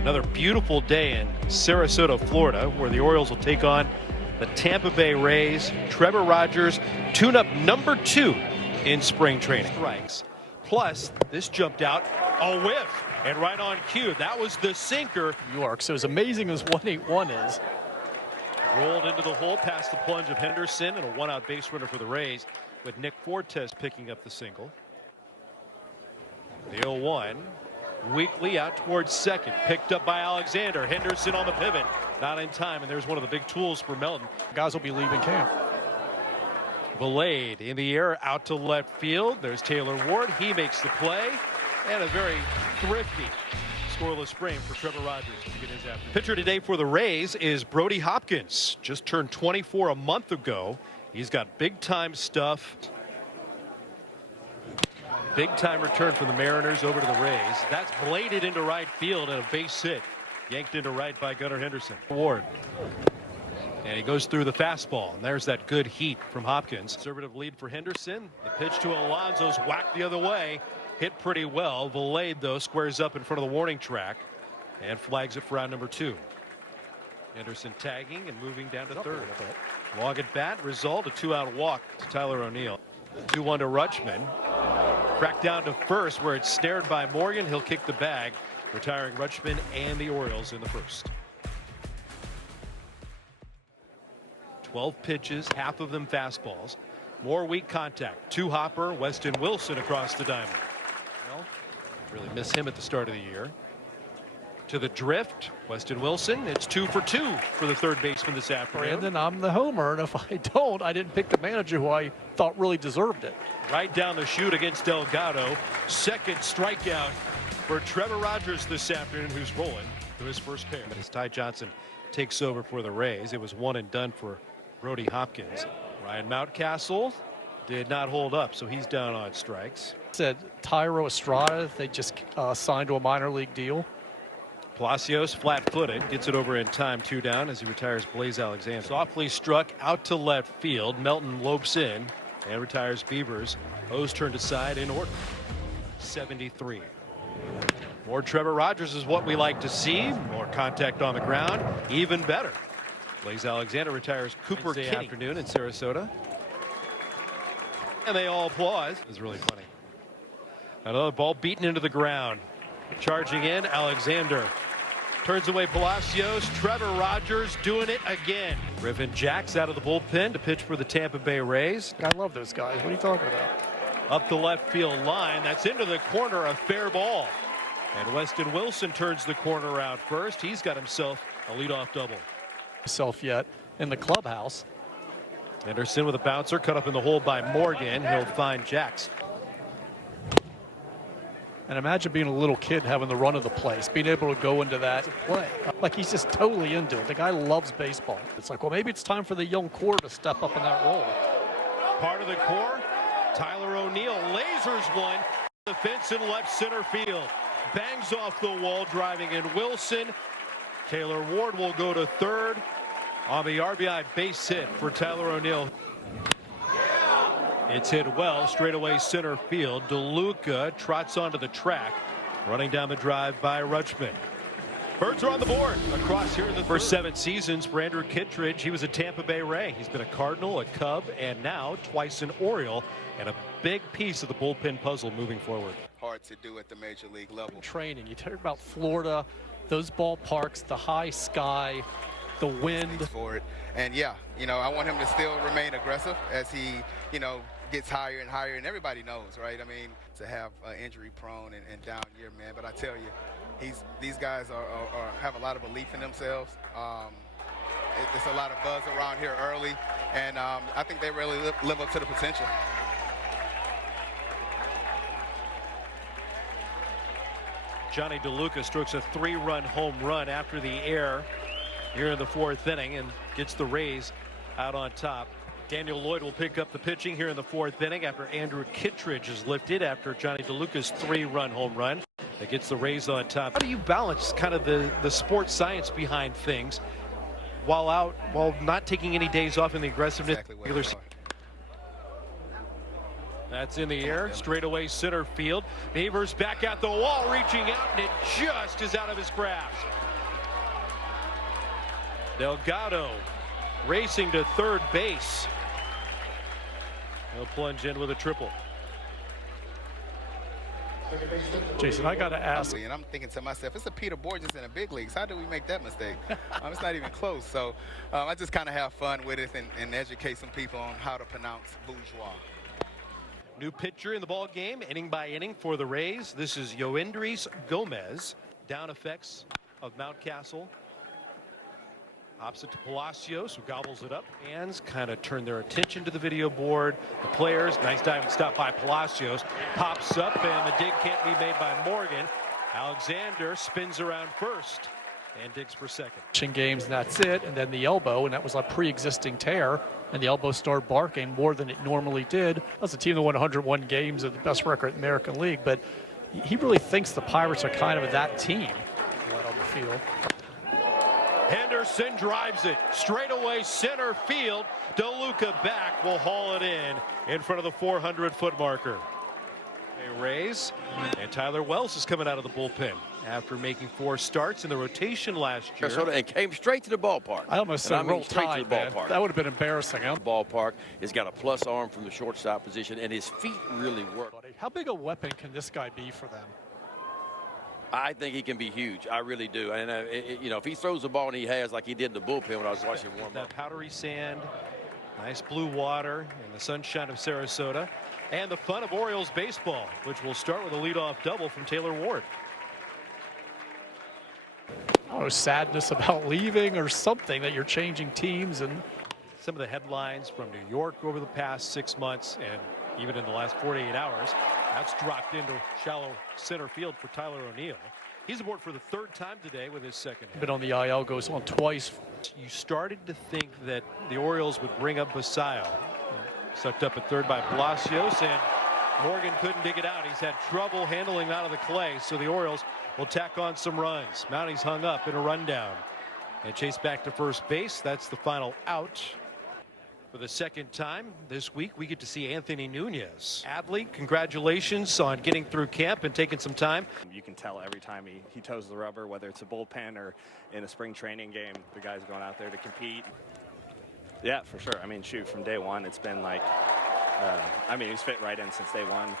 Another beautiful day in Sarasota, Florida, where the Orioles will take on the Tampa Bay Rays. Trevor Rogers, tune-up number 2 in spring training. Strikes. Plus, this jumped out, a whiff, and right on cue. That was the sinker. New York, so as amazing as 181 is. Rolled into the hole past the plunge of Henderson, and a one-out base runner for the Rays, with Nick Fortes picking up the single. The 0-1. Weakly out towards second, picked up by Alexander. Henderson on the pivot, not in time, and there's one of the big tools for Melton. Guys will be leaving camp. Blade in the air out to left field. There's Taylor Ward. He makes the play, and a very thrifty scoreless frame for Trevor Rogers to begin his afternoon. Pitcher today for the Rays is Brody Hopkins. Just turned 24 a month ago. He's got big-time stuff. Big time return from the Mariners over to the Rays. That's bladed into right field and a base hit. Yanked into right by Gunnar Henderson. Ward. And he goes through the fastball. And there's that good heat from Hopkins. Conservative lead for Henderson. The pitch to Alonso's whacked the other way. Hit pretty well. Valade, though, squares up in front of the warning track and flags it for round number 2. Henderson tagging and moving down to third. Long at bat. Result, a 2-out walk to Tyler O'Neill. 2-1 to Rutschman. Cracked down to first, where it's snared by Morgan. He'll kick the bag, retiring Rutschman and the Orioles in the first. 12 pitches, half of them fastballs. More weak contact. 2 hopper, Weston Wilson across the diamond. Well, really miss him at the start of the year. To the drift, Weston Wilson. It's 2 for 2 for the third baseman this afternoon. Brandon, I'm the homer, and if I don't, I didn't pick the manager who I thought really deserved it. Right down the chute against Delgado. Second strikeout for Trevor Rogers this afternoon, who's rolling to his first pair. As Ty Johnson takes over for the Rays, it was one and done for Brody Hopkins. Ryan Mountcastle did not hold up, so he's down on strikes. Said Tyro Estrada, they just signed to a minor league deal. Palacios flat-footed, gets it over in time, 2 down as he retires Blaze Alexander. Softly struck out to left field. Melton lopes in and retires Beavers. O's turned aside in order. 73. More Trevor Rogers is what we like to see. More contact on the ground, even better. Blaze Alexander retires Cooper Wednesday afternoon in Sarasota. And they all applaud. It's really funny. Another ball beaten into the ground. Charging in, Alexander. Turns away Palacios. Trevor Rogers doing it again. Griffin Jacks out of the bullpen to pitch for the Tampa Bay Rays. I love those guys. What are you talking about? Up the left field line. That's into the corner, a fair ball. And Weston Wilson turns the corner out first. He's got himself a leadoff double. Yet in the clubhouse. Henderson with a bouncer cut up in the hole by Morgan. He'll find Jacks. And imagine being a little kid having the run of the place, being able to go into that play. Like, he's just totally into it. The guy loves baseball. It's like, well, maybe it's time for the young core to step up in that role. Part of the core, Tyler O'Neill lasers one. The fence in left center field. Bangs off the wall, driving in Wilson. Taylor Ward will go to third on the RBI base hit for Tyler O'Neill. It's hit well, straightaway center field. DeLuca trots onto the track, running down the drive by Rutschman. Birds are on the board across here in the first 7 seasons for Andrew Kittredge. He was a Tampa Bay Ray. He's been a Cardinal, a Cub, and now twice an Oriole, and a big piece of the bullpen puzzle moving forward. Hard to do at the major league level. Training, you talk about Florida, those ballparks, the high sky, the wind. For it. And yeah, I want him to still remain aggressive as he, gets higher and higher, and everybody knows, right? I mean, to have injury prone and down year, man. But I tell you, these guys have a lot of belief in themselves. It's a lot of buzz around here early, and I think they really live up to the potential. Johnny DeLuca strokes a 3-run home run after the air here in the 4th inning and gets the Rays out on top. Daniel Lloyd will pick up the pitching here in the 4th inning after Andrew Kittredge is lifted after Johnny DeLuca's 3-run home run that gets the Rays on top. How do you balance kind of the sports science behind things while not taking any days off in the aggressiveness? Exactly. That's in the air, straight away center field. Beavers back at the wall, reaching out, and it just is out of his grasp. Delgado racing to third base. He'll plunge in with a triple. Jason, I got to ask. And I'm thinking to myself, it's a Peter Borges in the big leagues. How did we make that mistake? It's not even close. So I just kind of have fun with it and educate some people on how to pronounce bourgeois. New pitcher in the ball game, inning by inning for the Rays. This is Yoendris Gomez. Down effects of Mountcastle. Opposite to Palacios, who gobbles it up. Fans kind of turn their attention to the video board. The players, nice diving stop by Palacios. Pops up, and the dig can't be made by Morgan. Alexander spins around first and digs for second. Games, and that's it. And then the elbow, and that was a pre-existing tear. And the elbow started barking more than it normally did. That's a team that won 101 games at the best record in the American League. But he really thinks the Pirates are kind of that team. Right on the field. Henderson drives it straight away center field. DeLuca back will haul it in front of the 400-foot marker. Rays, and Tyler Wells is coming out of the bullpen after making 4 starts in the rotation last year. And came straight to the ballpark. I almost said roll straight tide, to the man. ballpark. That would have been embarrassing. Huh? Ballpark has got a plus arm from the shortstop position, and his feet really work. How big a weapon can this guy be for them? I think he can be huge. I really do. And if he throws the ball and he has like he did in the bullpen when I was watching him warm that up. Powdery sand, nice blue water, and the sunshine of Sarasota, and the fun of Orioles baseball, which will start with a leadoff double from Taylor Ward. Oh, sadness about leaving or something, that you're changing teams. And some of the headlines from New York over the past 6 months and even in the last 48 hours. That's dropped into shallow center field for Tyler O'Neill. He's aboard for the 3rd time today with his second hit. been on the IL, goes on twice. You started to think that the Orioles would bring up Basayo. Sucked up at third by Palacios, and Morgan couldn't dig it out. He's had trouble handling out of the clay, so the Orioles will tack on some runs. Mounties hung up in a rundown and chased back to first base. That's the final out. For the 2nd time this week, we get to see Anthony Nunez. Adley, congratulations on getting through camp and taking some time. You can tell every time he toes the rubber, whether it's a bullpen or in a spring training game, the guy's going out there to compete. Yeah, for sure. I mean, shoot, from day one, it's been like, he's fit right in since day one.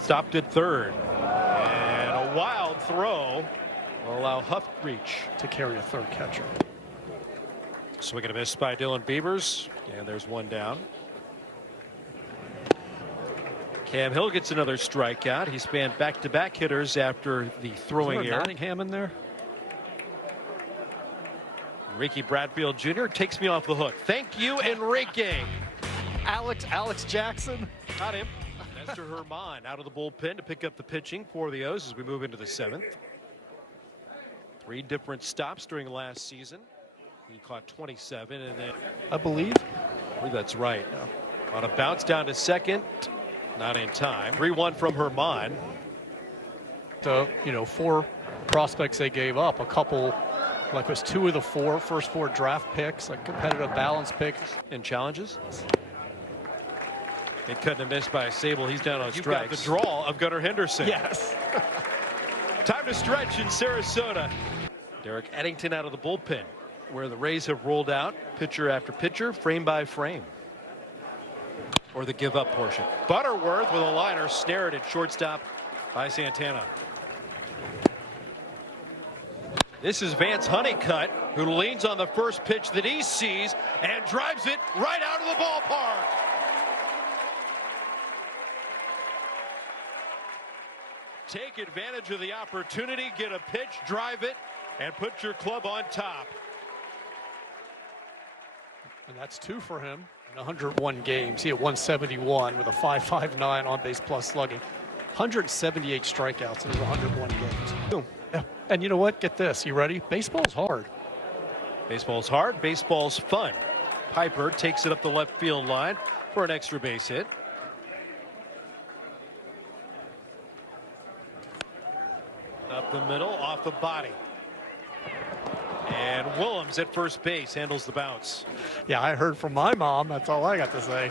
Stopped at third. And a wild throw will allow Huff reach to carry a third catcher. Swing and a miss by Dylan Beavers, and there's one down. Cam Hill gets another strikeout. He spanned back-to-back hitters after the throwing error. Nottingham in there. Ricky Bradfield Jr. takes me off the hook. Thank you, Enrique. Alex Jackson. Got him. Nestor Herman out of the bullpen to pick up the pitching for the O's as we move into the 7th. 3 different stops during the last season. He caught 27, and then I believe that's right. On a bounce down to second, not in time. 3-1 from Herman. The 4 prospects they gave up, a couple, like it was 2 of the first 4 draft picks, like competitive balance picks. And challenges. It couldn't have missed by Sable. He's down on strikes. Got the draw of Gunnar Henderson. Yes. Time to stretch in Sarasota. Derek Eddington out of the bullpen, where the Rays have rolled out pitcher after pitcher, frame by frame. Or the give up portion. Butterworth with a liner snared at shortstop by Santana. This is Vance Honeycutt, who leans on the first pitch that he sees and drives it right out of the ballpark. Take advantage of the opportunity, get a pitch, drive it, and put your club on top. And that's 2 for him in 101 games. He had 171 with a 5.59 on-base plus slugging. 178 strikeouts in 101 games. Boom. Yeah. And you know what? Get this. You ready? Baseball's hard. Baseball's hard. Baseball's fun. Piper takes it up the left field line for an extra base hit. Up the middle, off the body. And Willems at first base handles the bounce. Yeah, I heard from my mom. That's all I got to say.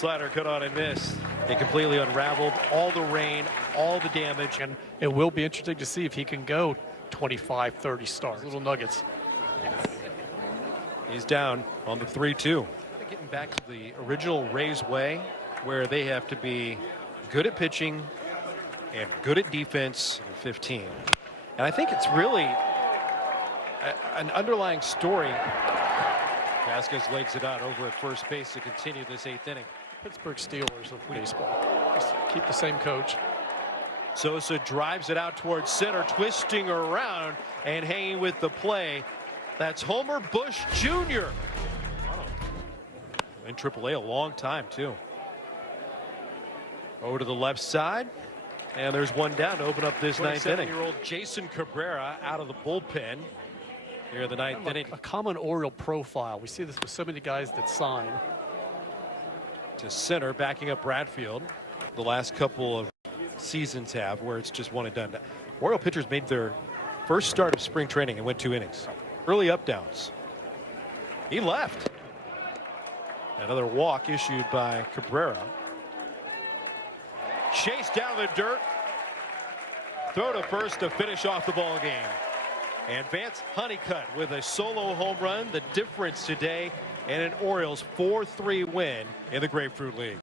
slider cut on and missed. It completely unraveled. All the rain, all the damage. And it will be interesting to see if he can go 25, 30 starts. Little nuggets. He's down on the 3-2. Getting back to the original Rays way, where they have to be good at pitching and good at defense in 15. And I think it's really an underlying story. Vasquez legs it out over at first base to continue this 8th inning. Pittsburgh Steelers of baseball. Just keep the same coach. Sosa drives it out towards center, twisting around and hanging with the play. That's Homer Bush Jr. In AAA a long time, too. Over to the left side. And there's one down to open up this 9th inning. 27-year-old Jason Cabrera out of the bullpen here in the 9th inning. A common Oriole profile. We see this with so many guys that sign. To center, backing up Bradfield. The last couple of seasons have, where it's just one and done. Oriole pitchers made their first start of spring training and went 2 innings. Early up downs. He left. Another walk issued by Cabrera. Chase down the dirt. Throw to first to finish off the ball game. And Vance Honeycutt with a solo home run. The difference today in an Orioles 4-3 win in the Grapefruit League.